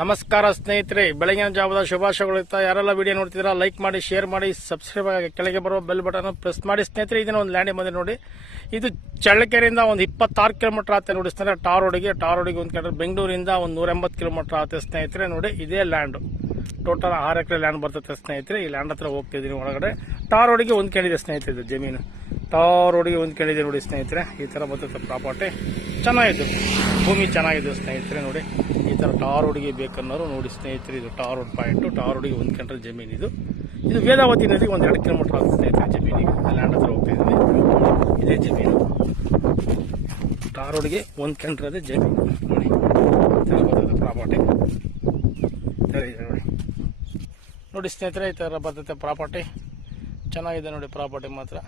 ನಮಸ್ಕಾರ ಸ್ನೇಹಿತರೆ, ಬೆಳಗಿನ ಜಾವದ ಶುಭಾಶಯಗಳು. ಯಾರೆಲ್ಲ ವಿಡಿಯೋ ನೋಡ್ತಿದ್ದೀರಾ ಲೈಕ್ ಮಾಡಿ, ಶೇರ್ ಮಾಡಿ, ಸಬ್ಸ್ಕ್ರೈಬ್ ಆಗಿ ಕೆಳಗೆ ಬರುವ ಬೆಲ್ ಬಟನ್ ಪ್ರೆಸ್ ಮಾಡಿ. ಸ್ನೇಹಿತರೆ, ಇದನ್ನ ಒಂದು ಲ್ಯಾಂಡ್ ಬಂದಿದೆ ನೋಡಿ. ಇದು ಚಳ್ಳಕೆರೆಯಿಂದ ಒಂದು 26 ಕಿಲೋಮೀಟರ್ ಆಗುತ್ತೆ ನೋಡಿ ಸ್ನೇಹಿತರೆ. ಟಾರ್ ರೋಡಿಗೆ ಒಂದು ಕಡೆ ಬೆಂಗಳೂರಿಂದ ಒಂದು 180 ಕಿಲೋಮೀಟರ್ ಆಗುತ್ತೆ ಸ್ನೇಹಿತರೆ. ನೋಡಿ, ಇದೇ ಲ್ಯಾಂಡ್ ಟೋಟಲ್ 6 ಎಕರೆ ಲ್ಯಾಂಡ್ ಬರ್ತದೆ ಸ್ನೇಹಿತರೆ. ಈ ಲ್ಯಾಂಡ್ ಹತ್ರ ಹೋಗ್ತಿದ್ದೀನಿ ಒಳಗಡೆ. ಟಾರ್ ರೋಡಿಗೆ ಹೊಂದ್ಕೊಂಡಿದೆ ಸ್ನೇಹಿತರೆ. ಇದು ಜಮೀನು ಟಾರ್ ರೋಡಿಗೆ ಹೊಂದ್ಕೊಂಡಿದೆ ನೋಡಿ ಸ್ನೇಹಿತರೆ. ಈ ತರ ಬರ್ತದೆ ಪ್ರಾಪರ್ಟಿ. ಚೆನ್ನಾಗಿದೆ, ಭೂಮಿ ಚೆನ್ನಾಗಿದೆ ಸ್ನೇಹಿತರೆ. ನೋಡಿ, ಈ ತರ ಟಾರ್ ರೋಡಿಗೆ ಬೇಕನ್ನೋರು ನೋಡಿ ಸ್ನೇಹಿತರೆ. ಇದು ಟಾರ್ ರೋಡ್ ಪಾಯಿಂಟ್. ಟಾರ್ ರೋಡಿಗೆ ಹೊಂದ್ಕೊಂಡ್ರೆ ಜಮೀನು ಇದು. ಇದು ವೇದಾವತಿ ನದಿಗೆ ಒಂದು 2 ಕಿಲೋಮೀಟರ್ ಆಗುತ್ತೆ ಸ್ನೇಹಿತರೆ ಜಮೀನಿಗೆ. ಲ್ಯಾಂಡ್ ಹತ್ರ ಹೋಗ್ತಾ ಇದ್ದೀನಿ. ಇದೇ ಜಮೀನು ಟಾರ್ ರೋಡ್ಗೆ ಹೊಂದ್ಕೊಂಡ್ರೆ ಜಮೀನು. ನೋಡಿ, ಈ ತರ ಬರ್ತದೆ ಪ್ರಾಪರ್ಟಿ. ನೋಡಿ ಸ್ನೇಹಿತರೆ, ಈ ತರ ಬರ್ತದೆ ಪ್ರಾಪರ್ಟಿ. ಚೆನ್ನಾಗಿದೆ ನೋಡಿ ಪ್ರಾಪರ್ಟಿ ಮಾತ್ರ.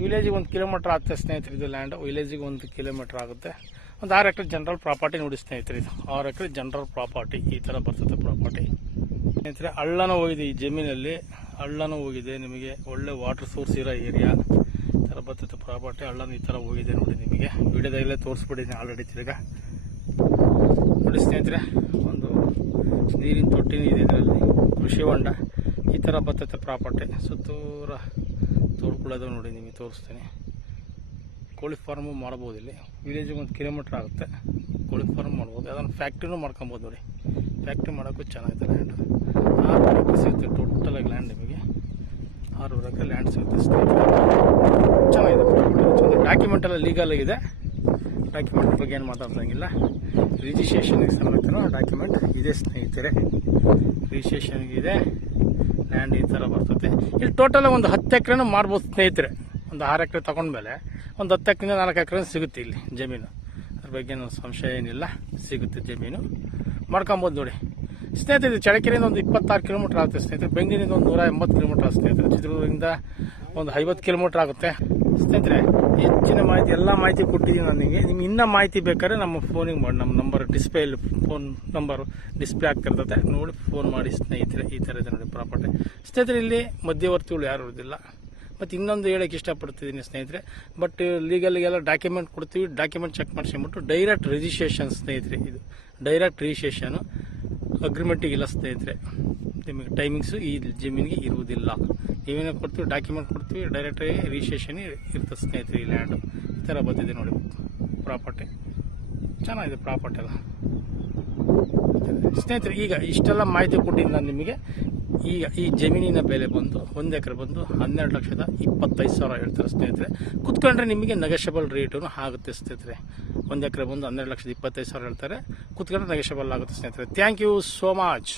ವಿಲೇಜಿಗೆ 1 ಕಿಲೋಮೀಟರ್ ಆಗುತ್ತೆ ಸ್ನೇಹಿತರೆ. ಇದು ಲ್ಯಾಂಡ್ ವಿಲೇಜಿಗೆ 1 ಕಿಲೋಮೀಟರ್ ಆಗುತ್ತೆ. ಒಂದು 6 ಎಕರೆ ಜನರಲ್ ಪ್ರಾಪರ್ಟಿ ನೋಡಿ ಸ್ನೇಹಿತರೆ. ಇದು 6 ಎಕರೆ ಜನರಲ್ ಪ್ರಾಪರ್ಟಿ. ಈ ತರ ಬರ್ತದೆ ಪ್ರಾಪರ್ಟಿ ಸ್ನೇಹಿತರೆ. ಹಳ್ಳನೂ ಹೋಗಿದೆ ಈ ಜಮೀನಲ್ಲಿ. ಹಳ್ಳನೂ ಹೋಗಿದೆ ನಿಮಗೆ. ಒಳ್ಳೆ ವಾಟರ್ ಸೋರ್ಸ್ ಇರೋ ಏರಿಯಾ. ಈ ತರ ಬರ್ತದೆ ಪ್ರಾಪರ್ಟಿ. ಹಳ್ಳನೂ ಈ ತರ ಹೋಗಿದೆ ನೋಡಿ. ನಿಮಗೆ ವಿಡಿಯೋದಲ್ಲೇ ತೋರಿಸ್ಬಿಟ್ಟಿದ್ದೀನಿ ಆಲ್ರೆಡಿ. ತಿರ್ಗಾ ನೋಡಿ ಸ್ನೇಹಿತರೆ, ಒಂದು ನೀರಿನ ತೊಟ್ಟಿನೂ ಇದೆ ಇದರಲ್ಲಿ. ಕೃಷಿ ಹೊಂಡ. ಈ ತರ ಬರ್ತದೆ ಪ್ರಾಪರ್ಟಿ. ಸುತ್ತೂರ ತೋಡ್ಕೊಳ್ಳೋದು ನೋಡಿ, ನಿಮಗೆ ತೋರಿಸ್ತೀನಿ. ಕೋಳಿ ಫಾರ್ಮು ಮಾಡ್ಬೋದು ಇಲ್ಲಿ. ವಿಲೇಜಿಗೆ 1 ಕಿಲೋಮೀಟರ್ ಆಗುತ್ತೆ. ಕೋಳಿ ಫಾರ್ಮ್ ಮಾಡ್ಬೋದು. ಅದನ್ನು ಫ್ಯಾಕ್ಟ್ರಿನೂ ಮಾಡ್ಕೊಬೋದು ನೋಡಿ. ಫ್ಯಾಕ್ಟ್ರಿ ಮಾಡೋಕ್ಕೂ ಚೆನ್ನಾಗಿದೆ ಲ್ಯಾಂಡ್. 6 ಎಕರೆ ಸಿಗುತ್ತೆ ಟೋಟಲ್ ಆಗಿ ಲ್ಯಾಂಡ್ ನಿಮಗೆ. 6 ಎಕರೆ ಲ್ಯಾಂಡ್ ಸಿಗುತ್ತೆ ಸ್ನೇಹಿತರೆ. ಚೆನ್ನಾಗಿದೆ ಪ್ರಾಪರ್ಟಿ. ಡಾಕ್ಯುಮೆಂಟ್ ಎಲ್ಲ ಲೀಗಲ್ ಆಗಿದೆ. ಡಾಕ್ಯುಮೆಂಟ್ ಬಗ್ಗೆ ಏನು ಮಾತಾಡ್ಸಂಗಿಲ್ಲ. ರಿಜಿಸ್ಟ್ರೇಷನ್ಗೆ ಸಮೇತ ಡಾಕ್ಯುಮೆಂಟ್ ಇದೆ ಸ್ನೇಹಿತರೆ. ರಿಜಿಸ್ಟ್ರೇಷನ್ಗೆ ಇದೆ. ಲ್ಯಾಂಡ್ ಈ ಥರ ಬರ್ತದೆ. ಇಲ್ಲಿ ಟೋಟಲ್ ಒಂದು 10 ಎಕರೆನೂ ಮಾಡ್ಬೋದು ಸ್ನೇಹಿತರೆ. ಒಂದು 6 ಎಕರೆ ತಗೊಂಡ್ಮೇಲೆ ಒಂದು 10 ಎಕರೆಯಿಂದ 4 ಎಕರೆ ಸಿಗುತ್ತೆ ಇಲ್ಲಿ ಜಮೀನು. ಅದ್ರ ಬಗ್ಗೆ ಏನು ಸಂಶಯ ಏನಿಲ್ಲ, ಸಿಗುತ್ತೆ ಜಮೀನು. ಮಾಡ್ಕೊಬೋದು ನೋಡಿ ಸ್ನೇಹಿತರೆ. ಇದು ಚಳ್ಳಕೆರೆಯಿಂದ ಒಂದು 26 ಕಿಲೋಮೀಟರ್ ಆಗುತ್ತೆ ಸ್ನೇಹಿತರೆ. ಬೆಂಗಳೂರಿಂದ ಒಂದು 180 ಕಿಲೋಮೀಟರ್ ಆಗುತ್ತೆ ಸ್ನೇಹಿತರೆ. ಚಿತ್ರದುರ್ಗದಿಂದ ಒಂದು 50 ಕಿಲೋಮೀಟರ್ ಆಗುತ್ತೆ ಸ್ನೇಹಿತರೆ. ಹೆಚ್ಚಿನ ಮಾಹಿತಿ ಎಲ್ಲ ಮಾಹಿತಿ ಕೊಟ್ಟಿದ್ದೀನಿ ನಾನು ನಿಮಗೆ. ನಿಮ್ಗೆ ಇನ್ನೂ ಮಾಹಿತಿ ಬೇಕಾದ್ರೆ ನಮ್ಮ ಫೋನಿಗೆ ಮಾಡಿ. ನಮ್ಮ number display phone number display ಆಗ್ತಿರ್ತದೆ, ನೋಡಿ ಫೋನ್ ಮಾಡಿ ಸ್ನೇಹಿತರೆ. ಈ ಥರ ಇದೆ ನೋಡಿ ಪ್ರಾಪರ್ಟಿ ಸ್ನೇಹಿತರೆ. ಇಲ್ಲಿ ಮಧ್ಯವರ್ತಿಗಳು ಯಾರು ಇರೋದಿಲ್ಲ. ಮತ್ತು ಇನ್ನೊಂದು ಹೇಳಕ್ಕೆ ಇಷ್ಟಪಡ್ತಿದ್ದೀನಿ ಸ್ನೇಹಿತರೆ. ಬಟ್ ಲೀಗಲ್ಗೆಲ್ಲ ಡಾಕ್ಯುಮೆಂಟ್ ಕೊಡ್ತೀವಿ. ಡಾಕ್ಯುಮೆಂಟ್ ಚೆಕ್ ಮಾಡಿಸ್ಕೊಂಬಿಟ್ಟು ಡೈರೆಕ್ಟ್ ರಿಜಿಸ್ಟ್ರೇಷನ್ ಸ್ನೇಹಿತರೆ. ಇದು ಡೈರೆಕ್ಟ್ ರಿಜಿಸ್ಟ್ರೇಷನು. ಅಗ್ರಿಮೆಂಟಿಗಿಲ್ಲ ಸ್ನೇಹಿತರೆ. ನಿಮಗೆ ಟೈಮಿಂಗ್ಸು ಈ ಜಮೀನಿಗೆ ಇರುವುದಿಲ್ಲ. ನೀವೇನೋ ಕೊಡ್ತೀವಿ, ಡಾಕ್ಯುಮೆಂಟ್ ಕೊಡ್ತೀವಿ, ಡೈರೆಕ್ಟಾಗಿ ರಿಜಿಸ್ಟ್ರೇಷನ್ ಇರ್ತದೆ ಸ್ನೇಹಿತರೆ. ಈ ಲ್ಯಾಂಡು ಈ ಥರ ಬಂದಿದೆ ನೋಡಿ ಪ್ರಾಪರ್ಟಿ. ಚೆನ್ನಾಗಿದೆ ಪ್ರಾಪರ್ಟಿ ಎಲ್ಲ ಸ್ನೇಹಿತರೆ. ಈಗ ಇಷ್ಟೆಲ್ಲ ಮಾಹಿತಿ ಕೊಟ್ಟಿದ್ದು ನಾನು ನಿಮಗೆ. ಈಗ ಈ ಜಮೀನಿನ ಬೆಲೆ ಬಂದು 1 ಎಕರೆ ಬಂದು 12,25,000 ಹೇಳ್ತಾರೆ ಸ್ನೇಹಿತರೆ. ಕುತ್ಕೊಂಡ್ರೆ ನಿಮಗೆ ನೆಗೋಷಿಯಬಲ್ ರೇಟು ಆಗುತ್ತೆ ಸ್ನೇಹಿತರೆ. 1 ಎಕರೆ ಬಂದು 12,25,000 ಹೇಳ್ತಾರೆ. ಕುತ್ಕೊಂಡ್ರೆ ನೆಗೋಷಿಯಬಲ್ ಆಗುತ್ತೆ ಸ್ನೇಹಿತರೆ. Thank you so much.